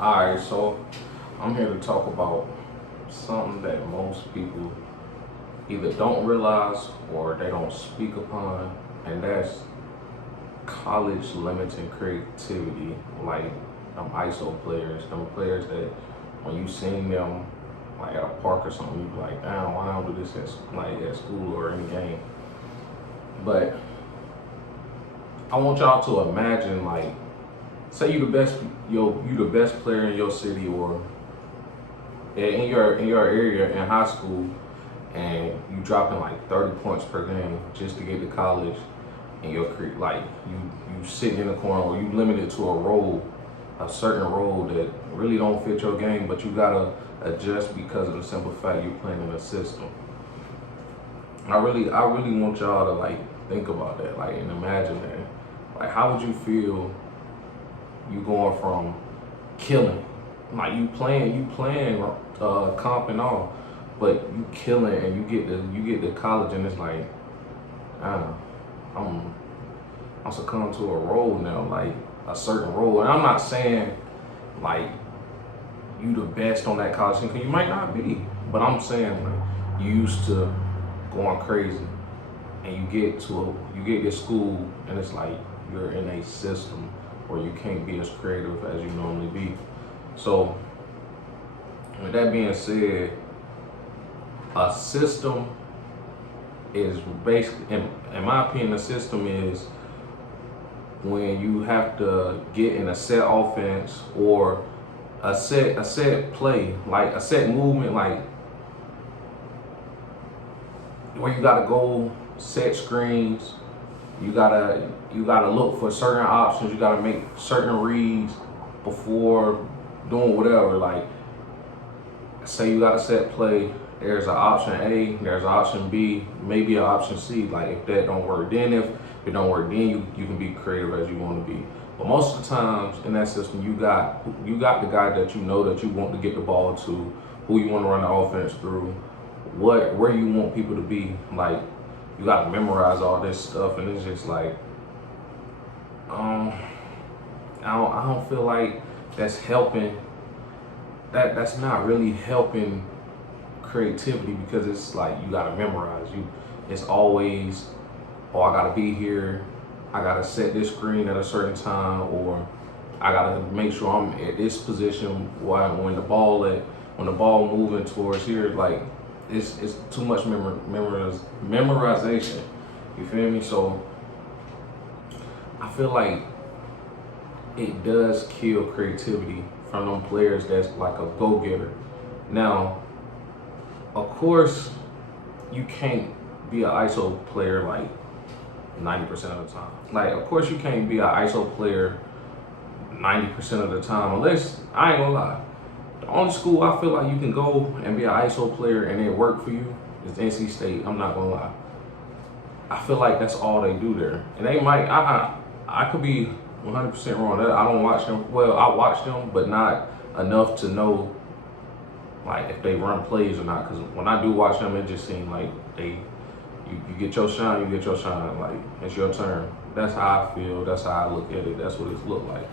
Alright, so I'm here to talk about something that most people either don't realize or they don't speak upon, and that's college limiting creativity. Like them ISO players, them players that when you seen them like at a park or something, you be like, damn, why don't do this at school or any game. But I want y'all to imagine, like, say you the best player in your city or in your area in high school, and you dropping like 30 points per game just to get to college, and like you sitting in the corner, or you limited to a certain role that really don't fit your game, but you gotta adjust because of the simple fact you're playing in a system. I really want y'all to like think about that, like, and imagine that. Like, how would you feel you going from killing, like you playing comp and all, but you killing, and you get to college, and it's like, I don't know, I'm succumbing to a role now, like a certain role. And I'm not saying like you the best on that college team, because you might not be, but I'm saying like you used to going crazy, and you get to school, and it's like you're in a system where you can't be as creative as you normally be. So with that being said, a system is basically, in my opinion, a system is when you have to get in a set offense or a set play, like a set movement, like where you gotta go set screens, you gotta look for certain options, you gotta make certain reads before doing whatever. Like, say you got a set play, there's an option A, there's an option B, maybe an option C. Like, if that don't work, then if it don't work, then you can be creative as you want to be. But most of the times in that system, you got the guy that you know that you want to get the ball to, who you want to run the offense through, where you want people to be. Like, you got to memorize all this stuff, and it's just like, I don't feel like that's helping. That's not really helping creativity, because it's like you gotta memorize. It's always, oh, I gotta be here, I gotta set this screen at a certain time, or I gotta make sure I'm at this position when the ball moving towards here. Like, it's too much memorization. You feel me? So I feel like it does kill creativity from them players that's like a go-getter. Now, of course, you can't be an ISO player like 90% of the time. Like, of course, you can't be an ISO player 90% of the time, unless, I ain't gonna lie, the only school I feel like you can go and be an ISO player and it work for you is NC State. I'm not gonna lie. I feel like that's all they do there. And they might, I could be 100% wrong. I don't watch them. Well, I watch them, but not enough to know like if they run plays or not. Because when I do watch them, it just seems like you get your shine, like it's your turn. That's how I feel. That's how I look at it. That's what it look like.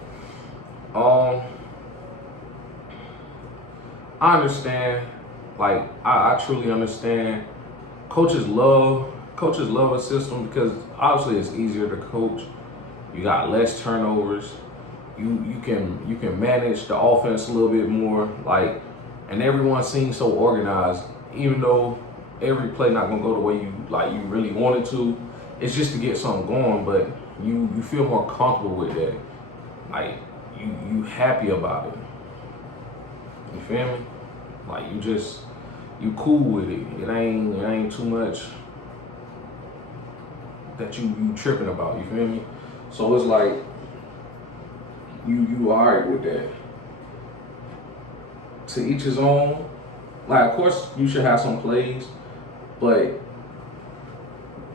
I understand. Like, I truly understand. Coaches love a system because obviously it's easier to coach. You got less turnovers. You can manage the offense a little bit more. Like, and everyone seems so organized, even though every play not gonna go the way you really wanted to. It's just to get something going, but you feel more comfortable with that. Like, you happy about it. You feel me? Like, you cool with it. It ain't too much that you tripping about. You feel me? So it's like you alright with that. To each his own. Like, of course, you should have some plays, but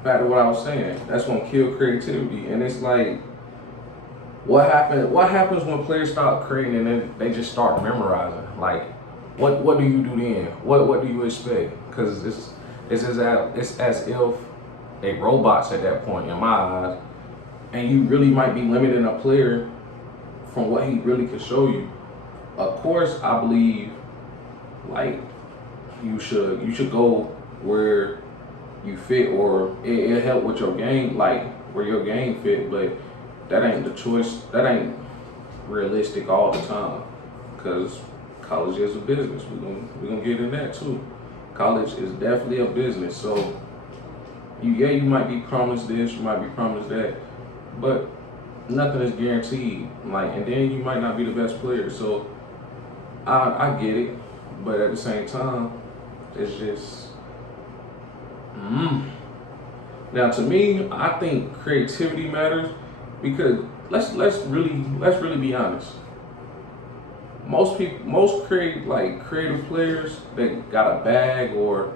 back to what I was saying, that's gonna kill creativity. And it's like, what happens when players stop creating and then they just start memorizing? Like, what do you do then? What do you expect? Because it's as if they robots at that point in my eyes, and you really might be limiting a player from what he really can show you. Of course, I believe like you should go where you fit, or it'll help with your game, like where your game fit. But that ain't the choice. That ain't realistic all the time, because college is a business. We're gonna get in that too. College is definitely a business. So you might be promised this, you might be promised that, but nothing is guaranteed. Like, and then you might not be the best player. So I get it, but at the same time, it's just. Now, to me, I think creativity matters, because let's really be honest. Most creative players that got a bag, or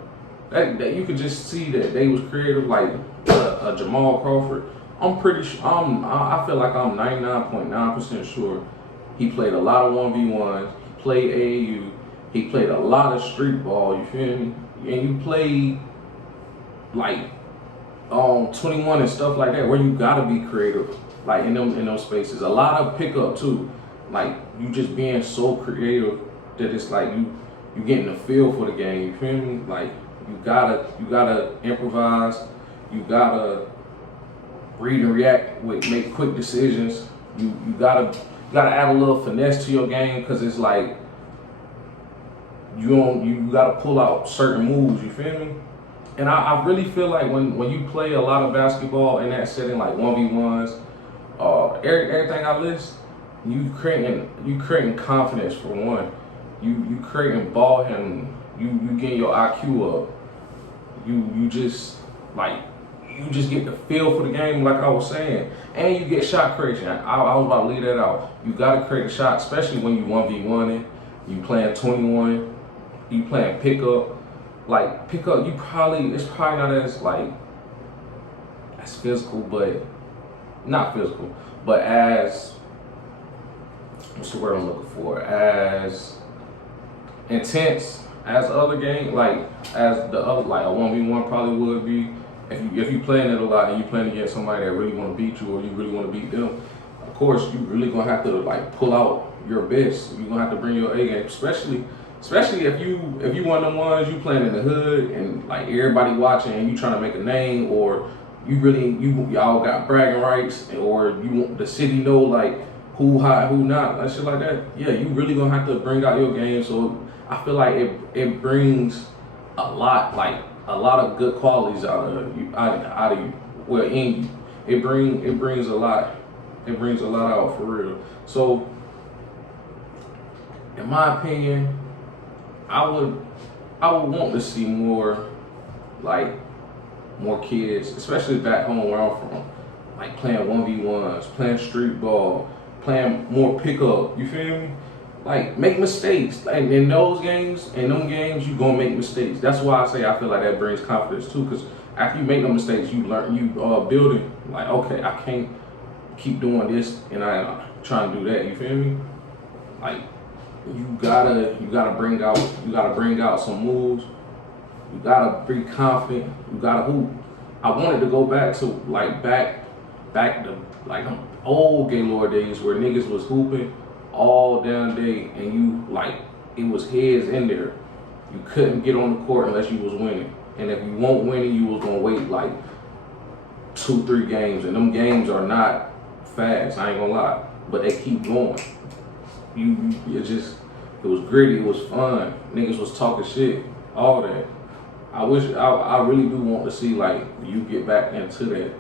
that you could just see that they was creative, like a Jamal Crawford. I'm pretty sure. I feel like I'm 99.9% sure he played a lot of 1v1s. He played AAU. He played a lot of street ball. You feel me? And you played like 21 and stuff like that, where you gotta be creative, like in those spaces. A lot of pickup too, like you just being so creative that it's like you getting a feel for the game. You feel me? Like you gotta improvise. You gotta read and react make quick decisions. You gotta add a little finesse to your game, because it's like you gotta pull out certain moves. You feel me? And I really feel like when you play a lot of basketball in that setting, like 1v1s, everything I list, you creating confidence for one. You creating ball handling. You getting your IQ up. You just get the feel for the game, like I was saying, and you get shot creation. I was about to leave that out. You gotta create a shot, especially when you 1v1ing. You playing 21. You playing pickup. Like pickup, it's probably not as physical, but not physical, but as, what's the word I'm looking for? As intense as other games, like as the other, like a 1v1 probably would be. If you playing it a lot and you playing against somebody that really want to beat you, or you really want to beat them, of course you really gonna have to like pull out your best. You are gonna have to bring your A game, especially if you one of them ones you playing in the hood and like everybody watching and you trying to make a name, or y'all got bragging rights, or you want the city know like who hot, who not, that shit like that. Yeah, you really gonna have to bring out your game. So I feel like it brings a lot of good qualities out of you, well, in you. It brings a lot. It brings a lot out for real. So in my opinion, I would want to see more kids, especially back home where I'm from, like playing 1v1s, playing street ball, playing more pickup. You feel me? Like make mistakes. Like in them games, you gonna make mistakes. That's why I say I feel like that brings confidence too, because after you make no mistakes, you building. Like, okay, I can't keep doing this and I trying to do that. You feel me? Like you gotta bring out some moves. You gotta be confident. You gotta hoop. I wanted to go back to back to like them old Gaylord days where niggas was hooping all damn day, and it was heads in there. You couldn't get on the court unless you was winning. And if you weren't winning, you was gonna wait like 2-3 games, and them games are not fast. I ain't gonna lie, but they keep going. It was gritty, it was fun. Niggas was talking shit, all that. I really do want to see like you get back into that.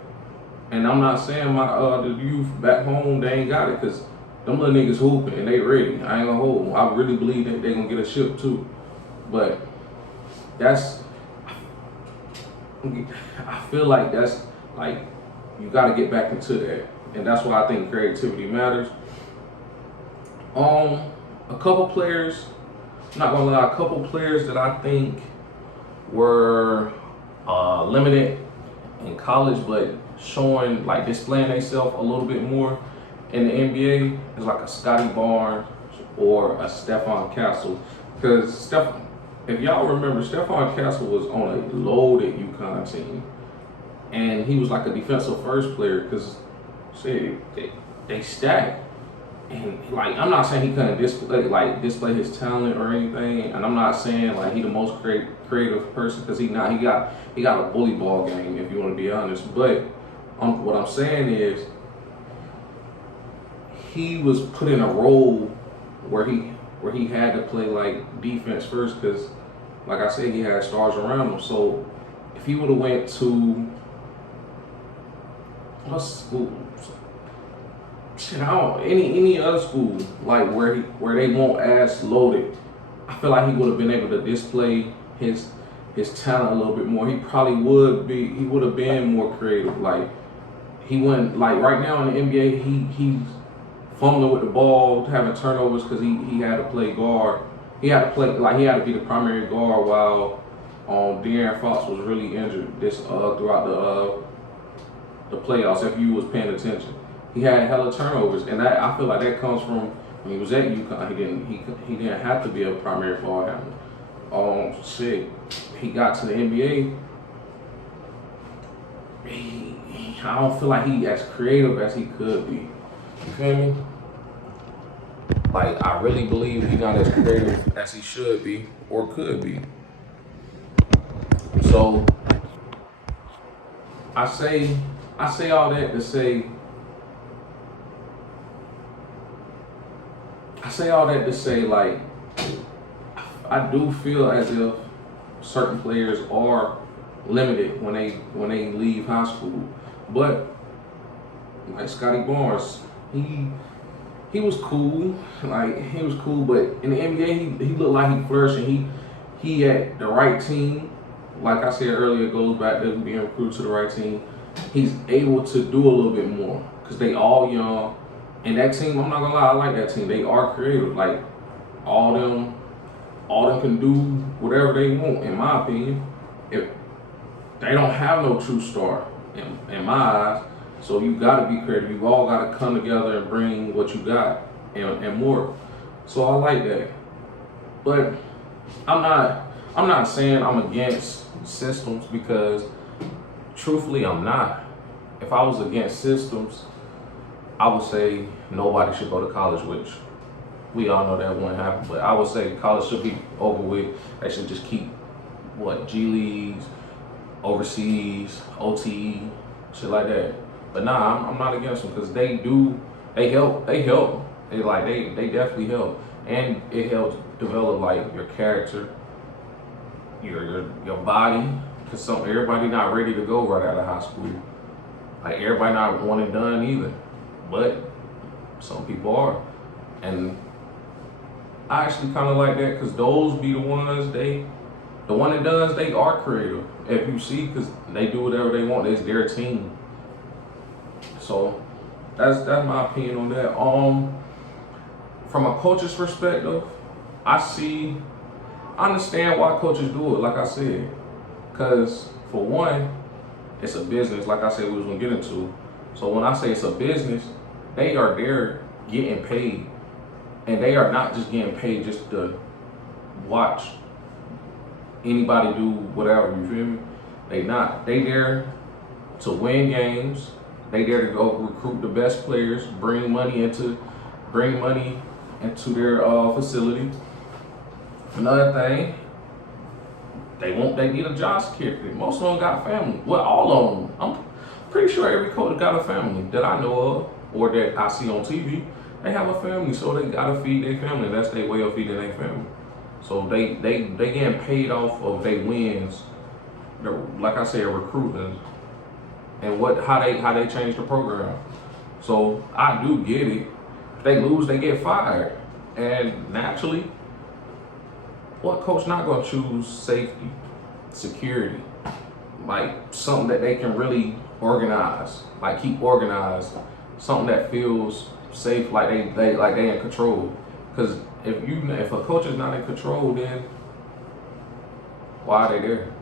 And I'm not saying the youth back home, they ain't got it, cause them little niggas hooping and they ready. I ain't gonna hold them. I really believe that they gonna get a ship too. But I feel like that's like, you gotta get back into that. And that's why I think creativity matters. A couple players that I think were limited in college, but displaying themselves a little bit more in the NBA is like a Scotty Barnes or a Stephon Castle. Because if y'all remember, Stephon Castle was on a loaded UConn team, and he was like a defensive first player, because they stacked. And like, I'm not saying he couldn't display his talent or anything, and I'm not saying like he the most creative person, because he not. He got a bully ball game, if you want to be honest. But what I'm saying is he was put in a role where he had to play like defense first, because like I said, he had stars around him. So if he would have went to what school? Shit, I don't any other school like where they won't as loaded. I feel like he would have been able to display his talent a little bit more. He probably would have been more creative. Like he wouldn't, like right now in the NBA, he's fumbling with the ball, having turnovers because he had to play guard. He had to be the primary guard while De'Aaron Fox was really injured throughout the playoffs. If you was paying attention, he had hella turnovers, and I feel like that comes from when he was at UConn. He didn't have to be a primary ball handler. He got to the NBA. I don't feel like he as creative as he could be. You feel me? Like, I really believe he's not as creative as he should be or could be. So I say all that to say like I do feel as if certain players are limited when they leave high school. But like Scotty Barnes, he was cool. Like he was cool, but in the NBA he looked like he flourished, and he had the right team. Like I said earlier, it goes back to being recruited to the right team. He's able to do a little bit more because they all young. And that team, I'm not gonna lie, I like that team. They are creative. Like all them can do whatever they want, in my opinion. If they don't have no true star, in my eyes, so you gotta be creative. You all gotta come together and bring what you got and more. So I like that. But I'm not saying I'm against systems, because truthfully I'm not. If I was against systems, I would say nobody should go to college, which we all know that won't happen. But I would say college should be over with. They should just keep G leagues, overseas, OTE, shit like that. But nah, I'm not against them, because they help. They definitely help, and it helps develop like your character, your body, because everybody not ready to go right out of high school. Like everybody not one and done either, but some people are, and I actually kind of like that, because those be the ones the one and dones, they are creative. If you see, because they do whatever they want, it's their team. So that's my opinion on that. From a coach's perspective, I understand why coaches do it, like I said. Because for one, it's a business, like I said we was gonna get into. So when I say it's a business, they are there getting paid. And they are not just getting paid just to watch anybody do whatever, you feel me? They not. They there to win games. They there to go recruit the best players, bring money into their facility. Another thing, they need a job security. Most of them got family. Well, all of them. I'm pretty sure every coach got a family that I know of or that I see on TV. They have a family, so they gotta feed their family. That's their way of feeding their family. So they getting paid off of their wins. Like I said, recruiting and how they change the program. So I do get it. If they lose, they get fired. And naturally, what coach not gonna choose safety, security, like something that they can really organize, like keep organized, something that feels safe, like they in control. Because if a coach is not in control, then why are they there?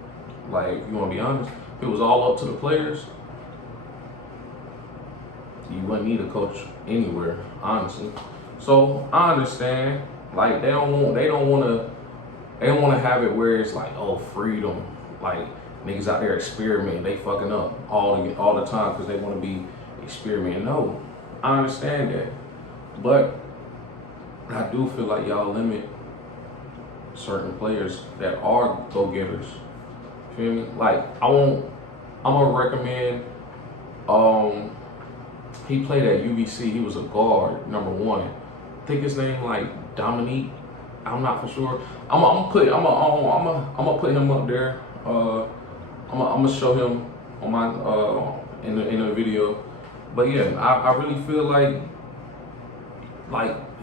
Like, you want to be honest, if it was all up to the players, you wouldn't need a coach anywhere, honestly. So I understand, like they don't want to have it where it's like, oh, freedom, like niggas out there experimenting, they fucking up all the time because they want to be experimenting. No, I understand that, But I do feel like y'all limit certain players that are go-getters. Feel me? Like I'm gonna recommend. He played at UBC. He was a guard, number one. I think his name like Dominique. I'm not for sure. I'm gonna put him up there. I'm gonna show him on my in the video. But yeah, I really feel like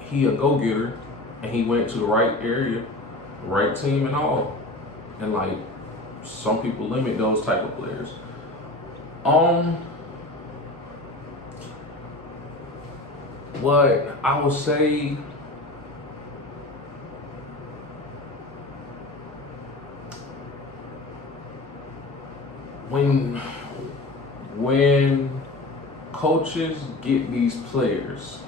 he a go getter, and he went to the right area, right team, and all. And like some people limit those type of players. What I would say, when coaches get these players,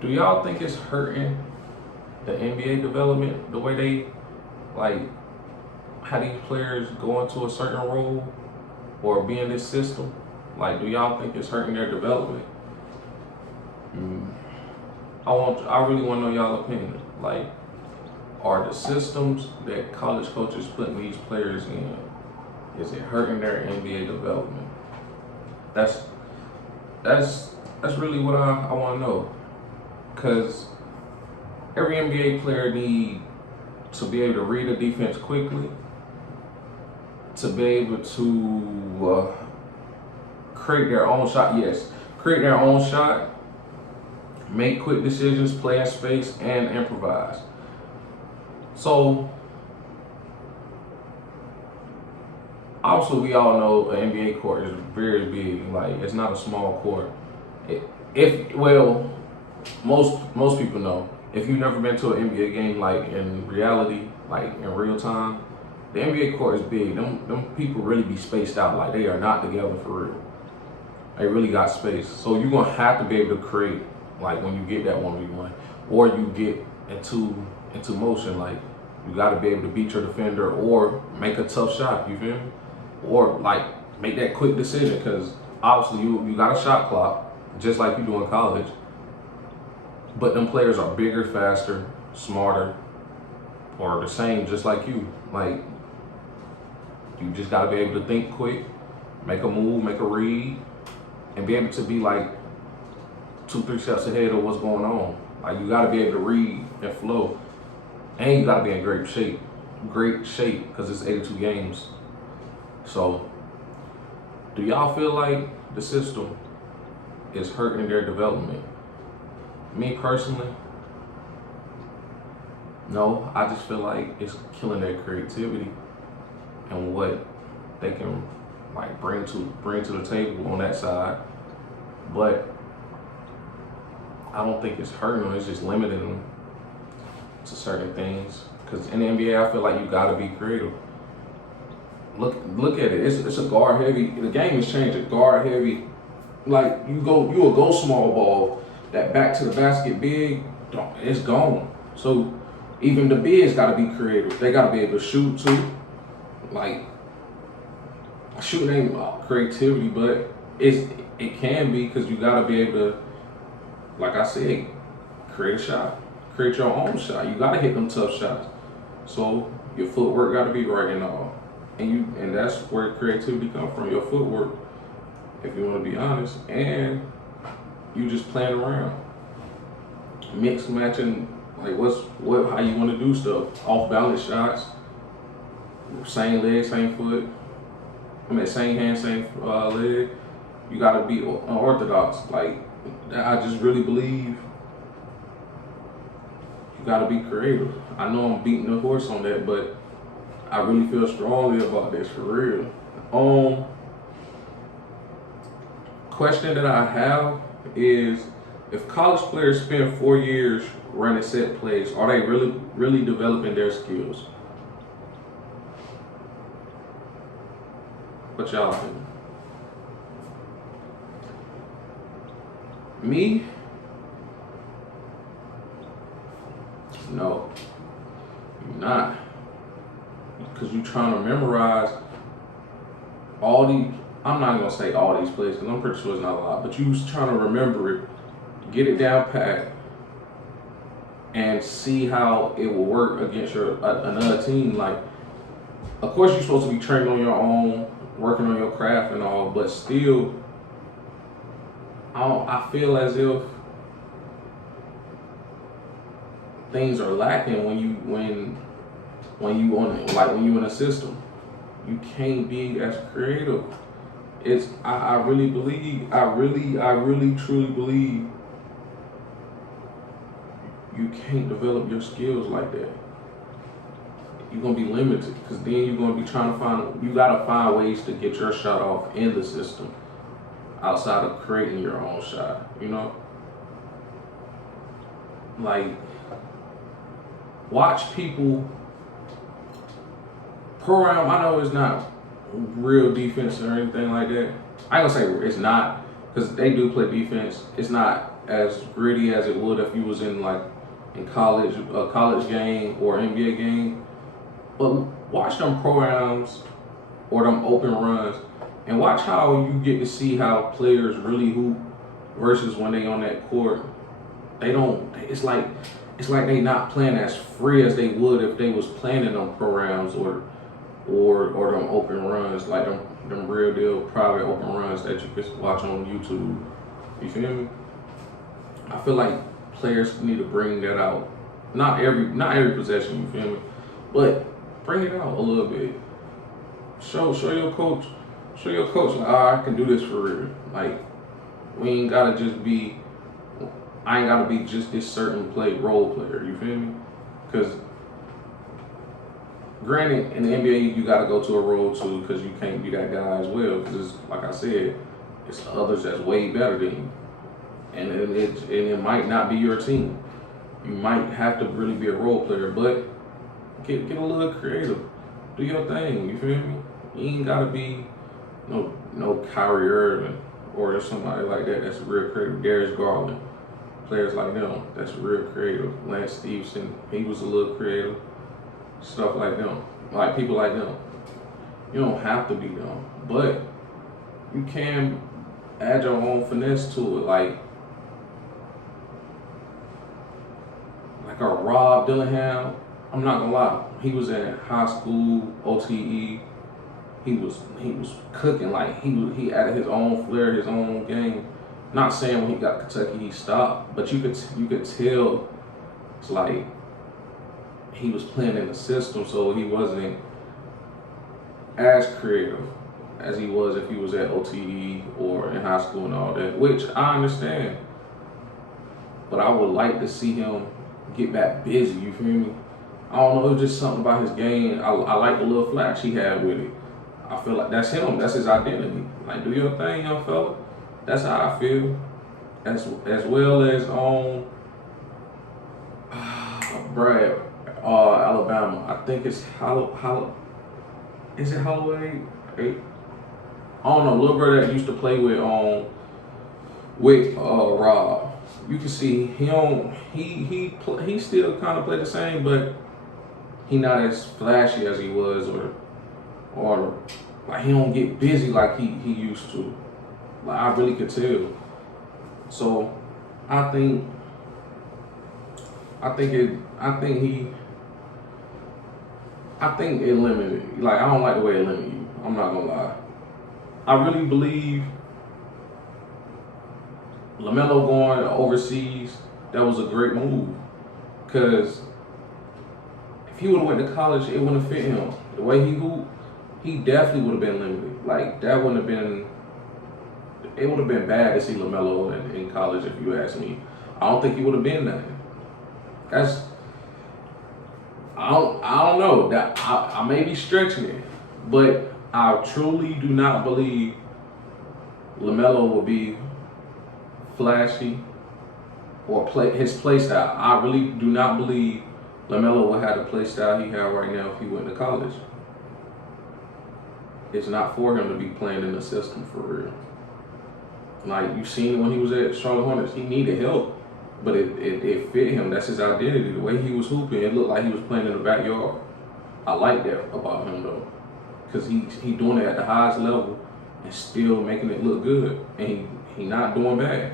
do y'all think it's hurting the NBA development the way they like how these players go into a certain role or be in this system? Like, do y'all think it's hurting their development? I really want to know y'all opinion. Like, are the systems that college coaches putting these players in, is it hurting their NBA development? That's really what I want to know. Cause every NBA player need to be able to read a defense quickly, to be able to create their own shot. Yes, create their own shot, make quick decisions, play in space, and improvise. So, also we all know an NBA court is very big. Like, it's not a small court. Most people know. If you've never been to an NBA game, like in reality, like in real time, the NBA court is big. Them people really be spaced out. Like, they are not together for real. They really got space. So you're gonna have to be able to create, like when you get that 1v1, or you get into motion. Like, you got to be able to beat your defender or make a tough shot. You feel me? Or like make that quick decision, because obviously you got a shot clock just like you do in college. But them players are bigger, faster, smarter, or the same, just like you. Like, you just gotta be able to think quick, make a move, make a read, and be able to be like 2-3 steps ahead of what's going on. Like, you gotta be able to read and flow, and you gotta be in great shape, because it's 82 games. So, do y'all feel like the system is hurting their development? Me personally, no. I just feel like it's killing their creativity and what they can like bring to the table on that side. But I don't think it's hurting them. It's just limiting them to certain things. Because in the NBA, I feel like you gotta be creative. Look at it. It's a guard heavy. The game is changing. Guard heavy. Like, you will go small ball. That back to the basket big, it's gone. So even the bigs gotta be creative. They gotta be able to shoot too. Like, shooting ain't about creativity, but it can be, because you gotta be able to, like I said, create a shot, create your own shot. You gotta hit them tough shots. So your footwork gotta be right and all, and that's where creativity comes from. Your footwork, if you want to be honest, and you just playing around, mix matching, like how you want to do stuff, off balance shots, same leg, same foot. Same hand, same leg. You gotta be unorthodox. Like, I just really believe you gotta be creative. I know I'm beating the horse on that, but I really feel strongly about this, for real. Question that I have is, if college players spend 4 years running set plays, are they really developing their skills? What y'all think? Me? No, you're not. Because you're trying to memorize all these. I'm not gonna say all these plays because I'm pretty sure it's not a lot, but you was trying to remember it, get it down pat, and see how it will work against another team. Like, of course, you're supposed to be training on your own, working on your craft and all, but still, I feel as if things are lacking when you in a system. You can't be as creative. I really believe, I really truly believe you can't develop your skills like that. You're gonna be limited because then you're gonna be you gotta find ways to get your shot off in the system outside of creating your own shot, you know? Like, watch people program. I know it's not real defense or anything like that. I ain't gonna say it's not, because they do play defense. It's not as gritty as it would if you was in college, a college game or NBA game. But watch them programs or them open runs, and watch how you get to see how players really hoop versus when they on that court. They don't. It's like they not playing as free as they would if they was playing in them programs or them open runs, like them real deal private open runs that you can watch on YouTube. You feel me? I feel like players need to bring that out. Not every possession, you feel me? But bring it out a little bit. Show your coach like, I can do this for real. Like, we ain't gotta just be. I ain't gotta be just this certain role player. You feel me? Because granted, in the NBA, you gotta go to a role too, because you can't be that guy as well. Because like I said, it's others that's way better than you, and it might not be your team. You might have to really be a role player, but get a little creative. Do your thing. You feel me? You ain't gotta be no Kyrie Irving or somebody like that. That's real creative. Darius Garland. Players like them, that's real creative. Lance Stevenson, he was a little creative. Stuff like them, like people like them. You don't have to be them, but you can add your own finesse to it. Like a Rob Dillingham. I'm not gonna lie, he was in high school OTE. He was cooking. Like he added his own flair, his own game. Not saying when he got Kentucky he stopped, but you could tell it's like he was playing in the system, so he wasn't as creative as he was if he was at OTE or in high school and all that, which I understand. But I would like to see him get back busy, you feel me? I don't know, it was just something about his game. I like the little flash he had with it. I feel like that's him, that's his identity. Like, do your thing, young fella. That's how I feel. As well as on Brad, Alabama. I think it's is it Holloway? I don't know. Little brother that used to play with Rob. You can see he still kind of play the same, but he not as flashy as he was, or like he don't get busy like he used to. Like, I really could tell. So I think it limited. Like, I don't like the way it limited you. I'm not gonna lie. I really believe LaMelo going overseas, that was a great move. Cause if he would have went to college, it wouldn't have fit him. The way he hooped, he definitely would have been limited. Like, that wouldn't have been. It would have been bad to see LaMelo in college, if you ask me. I don't think he would have been nothing. I don't know. That I may be stretching it, but I truly do not believe LaMelo will be flashy or his play style. I really do not believe LaMelo will have the play style he has right now if he went to college. It's not for him to be playing in the system for real. Like, you seen when he was at Charlotte Hornets, he needed help, but it fit him. That's his identity. The way he was hooping, it looked like he was playing in the backyard. I like that about him though, because he doing it at the highest level, and still making it look good. And he not doing bad.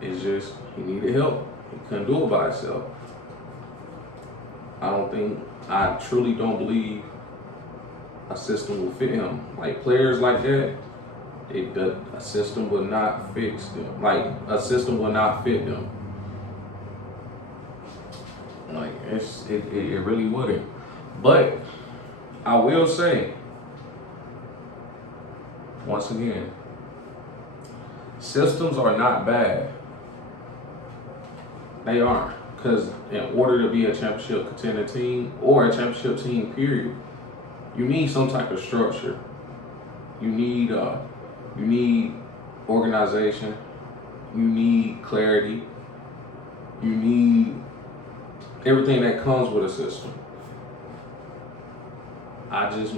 It's just he needed help. He couldn't do it by himself. I truly don't believe a system will fit him. Like players like that, a system will not fix them. Like a system will not fit them. Like it really wouldn't. But I will say, once again, systems are not bad. They aren't. Because in order to be a championship contender team or a championship team, period, you need some type of structure. You need organization. You need clarity. You need everything that comes with a system.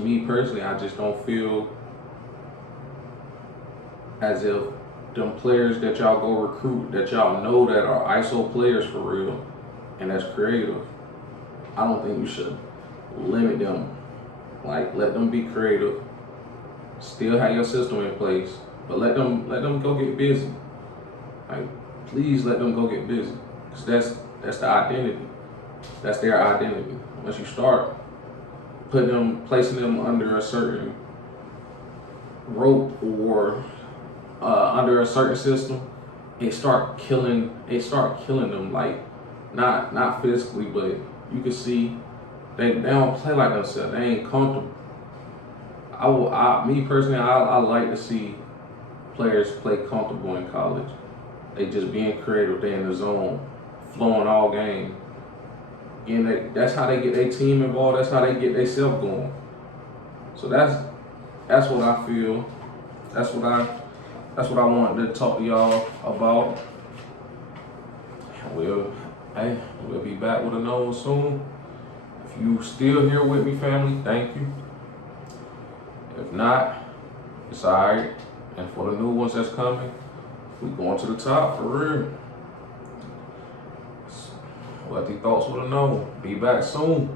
Me personally, I just don't feel as if them players that y'all go recruit, that y'all know that are ISO players for real, and that's creative, I don't think you should limit them. Like, let them be creative. Still have your system in place, but let them go get busy. Like, please let them go get busy, because that's the identity. That's their identity. Once you start placing them under a certain rope or under a certain system, it start killing them. Like, not physically, but you can see they don't play like themselves. They ain't comfortable. Me personally, I like to see players play comfortable in college. They just being creative. They in the zone, flowing all game. And that's how they get their team involved. That's how they get themselves going. So that's what I feel. That's what I wanted to talk to y'all about. We'll be back with another one soon. If you still here with me, family, thank you. If not, it's alright. And for the new ones that's coming, we going to the top for real. Wealthy Thoughts with a No. Be back soon.